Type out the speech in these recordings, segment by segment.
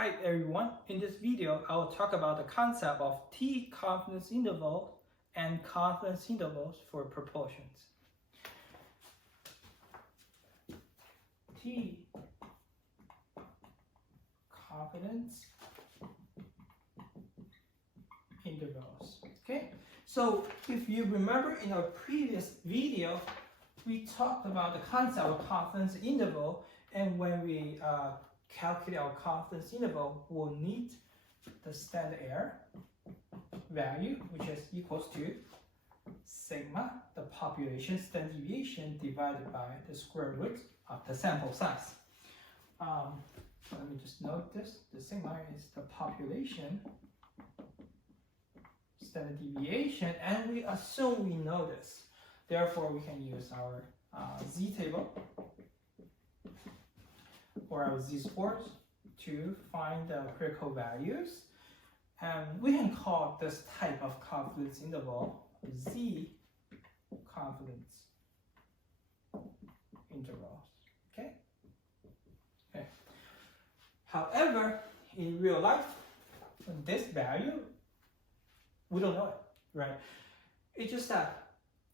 Hi everyone, in this video I will talk about the concept of T confidence intervals and confidence intervals for proportions. T confidence intervals. Okay, so if you remember in our previous video, we talked about the concept of confidence interval, and when we calculate our confidence interval, we'll need the standard error value, which is equals to sigma, the population standard deviation, divided by the square root of the sample size. Let me just note this. The sigma is the population standard deviation, and we assume we know this. Therefore, we can use our z table or our z-scores to find the critical values. And we can call this type of confidence interval z confidence intervals. Okay? Okay. However, in real life, this value, we don't know it, right? It's just that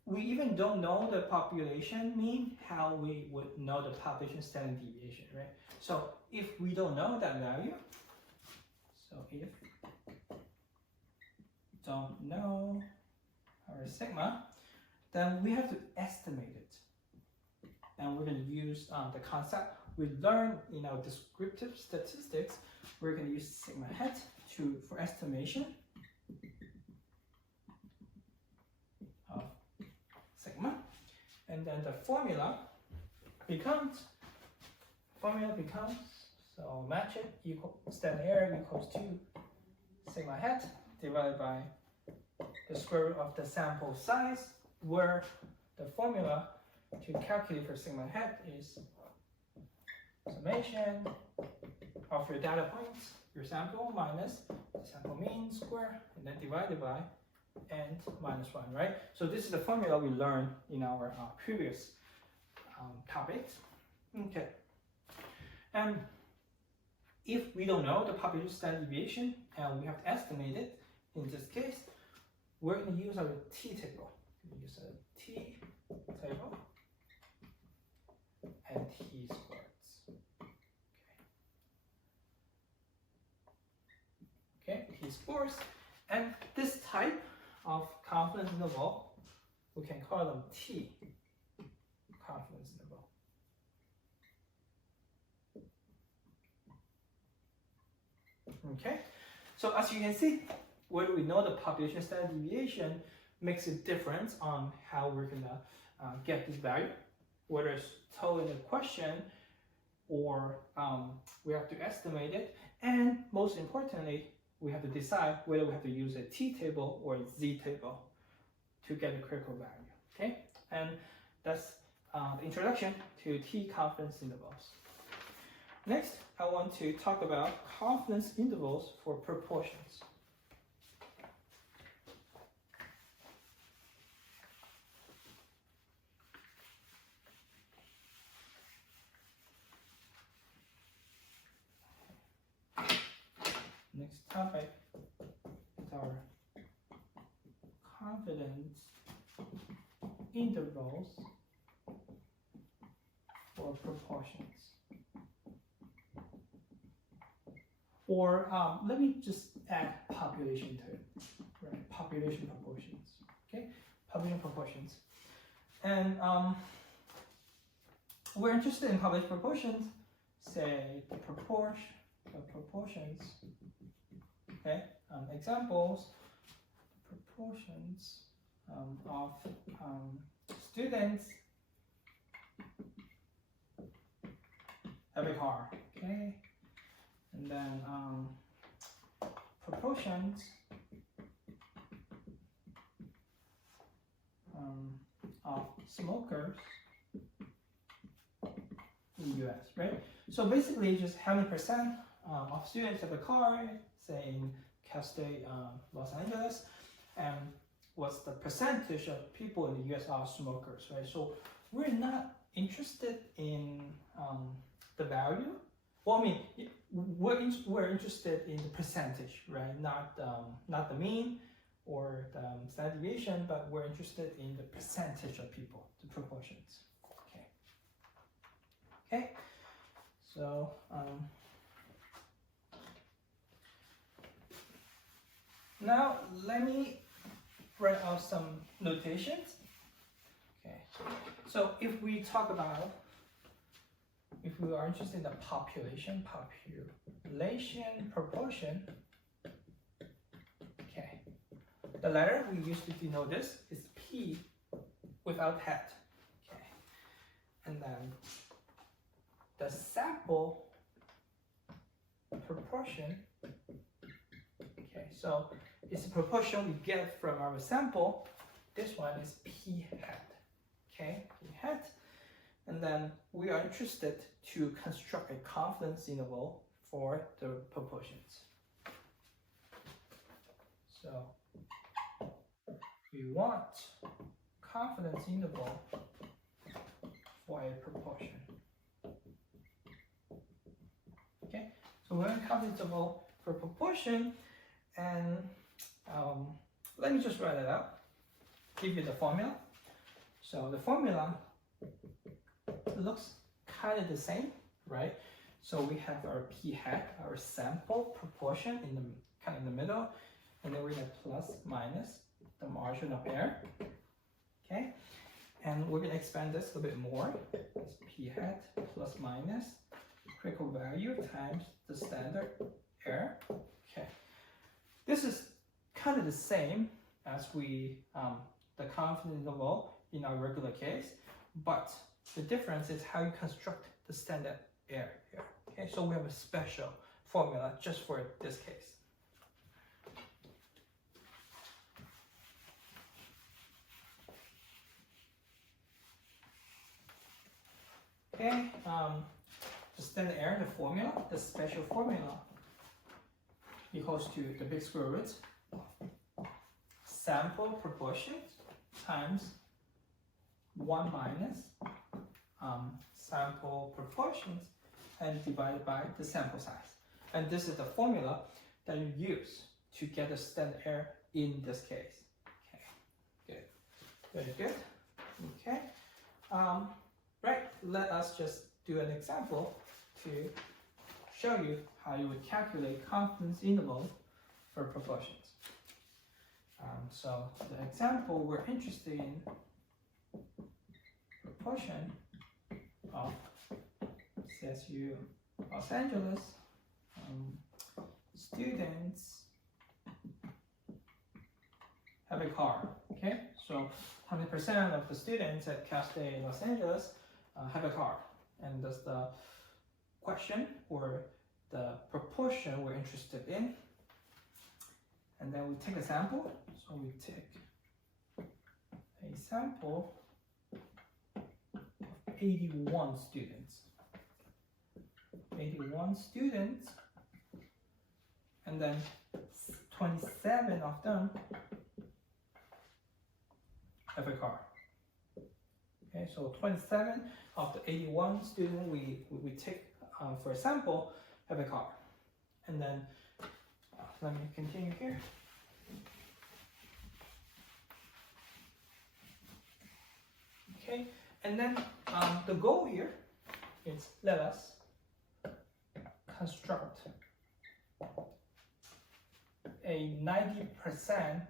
we even don't know the population mean, how we would know the population standard deviation, right? So if we don't know that value, so if don't know our sigma, then we have to estimate it. And we're going to use the concept we learned in our descriptive statistics. We're going to use sigma hat for estimation of sigma, and then the formula becomes so match it equal standard error equals to sigma hat divided by the square root of the sample size, where the formula to calculate for sigma hat is summation of your data points, your sample minus the sample mean square, and then divided by n minus 1, right? So this is the formula we learned in our previous topics. Okay. And if we don't know the population standard deviation and we have to estimate it, in this case, we're going to use our t table. We use a t table and t squares. Okay, t squares, and this type of confidence interval, we can call them T confidence interval. Okay, so as you can see, whether we know the population standard deviation makes a difference on how we're gonna get this value, whether it's told in the question or we have to estimate it, and most importantly, we have to decide whether we have to use a t table or a z table to get a critical value. Okay, and that's the introduction to t confidence intervals. Next, I want to talk about confidence intervals for proportions. Next topic is our confidence intervals for proportions. Or let me just add population to it, right? Population proportions, okay? Population proportions. And we're interested in population proportions, say the proportions, okay? Examples, proportions of students have a car, okay? And then proportions of smokers in the US, right? So basically, just how many percent of students have a car, say in Cal State, Los Angeles, and what's the percentage of people in the US are smokers, right? So we're not interested in the value. Well, I mean, we're interested in the percentage, right? Not the mean or the standard deviation, but we're interested in the percentage of people, the proportions. Okay. So now let me write out some notations. Okay. So if we talk about, if we are interested in the population proportion, okay, the letter we use to denote this is P without hat, okay, and then the sample proportion, okay, so it's the proportion we get from our sample. This one is P hat, okay, P hat. And then we are interested to construct a confidence interval for the proportions. So we want confidence interval for a proportion. Okay, so we want confidence interval for proportion, and let me just write it out. Give you the formula. So the formula looks kind of the same, right? So we have our P hat, our sample proportion in the kind of in the middle, and then we have plus minus the margin of error. Okay, and we're gonna expand this a little bit more. It's P hat plus minus critical value times the standard error. Okay, this is kind of the same as we the confidence interval in our regular case, but the difference is how you construct the standard error here. Okay, so we have a special formula just for this case. Okay, the standard error, the formula, the special formula equals to the big square root sample proportion times 1 minus sample proportions and divided by the sample size. And this is the formula that you use to get the standard error in this case. Okay, good, very good. Okay, right, let us just do an example to show you how you would calculate confidence interval for proportions. So the example we're interested in, proportion of CSU Los Angeles students have a car. Okay, so 100% of the students at Cal State Los Angeles have a car, and that's the question or the proportion we're interested in. And then we take a sample. So we take a sample of 81 students. 81 students, and then 27 of them have a car. Okay, so 27 of the 81 students we take for a sample have a car. And then let me continue here. Okay, and then the goal here is let us construct a 90%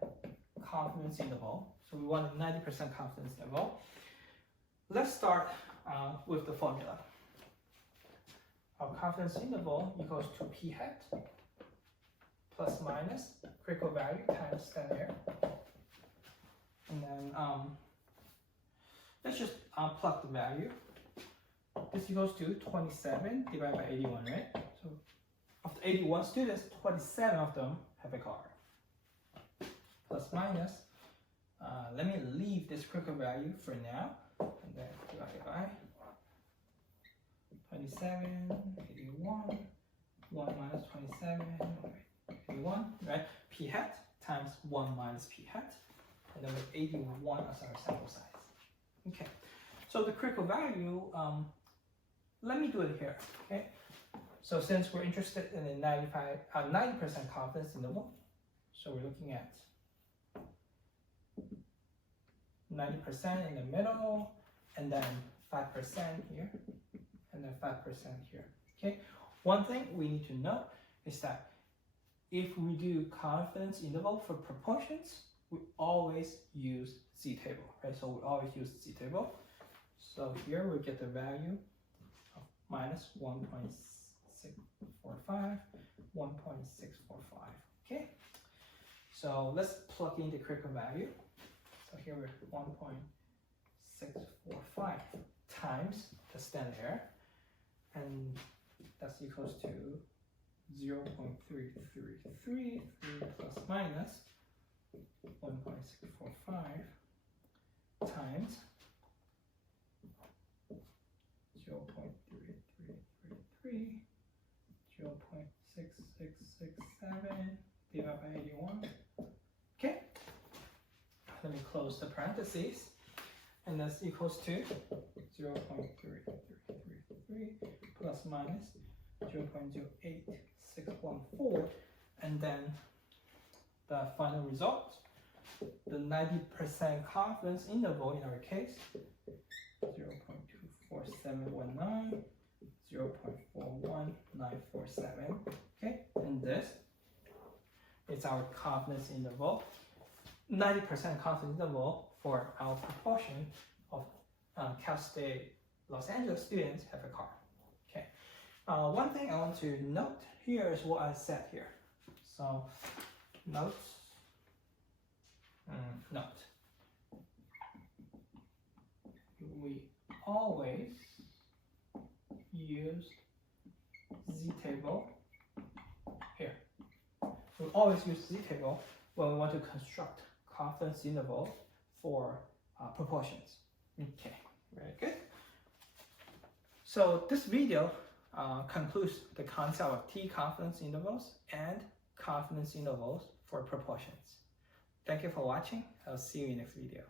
confidence interval. So we want a 90% confidence interval. Let's start with the formula. Our confidence interval equals to P hat plus minus critical value times standard error. And then let's just plug the value. This equals to 27 divided by 81, right? So of the 81 students, 27 of them have a car. Plus minus, let me leave this critical value for now, and then divided by 27, 81, 1 minus 27, 81, right? P hat times 1 minus P hat, and then with 81 as our sample size. Okay, so the critical value, let me do it here, okay? So since we're interested in a 90% confidence interval, so we're looking at 90% in the middle, and then 5% here, and then 5% here. Okay. One thing we need to know is that if we do confidence interval for proportions, we always use z-table, right? So we always use z-table. So here we get the value of minus 1.645, 1.645. Okay. So let's plug in the critical value. So here we're 1.645 times the standard error, and that's equals to 0.3333 plus minus 1.645 times 0.3333, 0.6667 divided by 81. Okay, let me close the parentheses, and that's equals to 0.3333 plus minus 0.08614, and then the final result, the 90% confidence interval in our case, 0.24719, 0.41947. Okay, and this is our confidence interval, 90% confidence interval for our proportion of Cal State Los Angeles students have a car. Okay. One thing I want to note here is what I said here. So note. We always use z-table here. We always use z-table when we want to construct confidence interval for proportions. Okay, very good. So this video concludes the concept of t-confidence intervals and confidence intervals for proportions. Thank you for watching. I'll see you in the next video.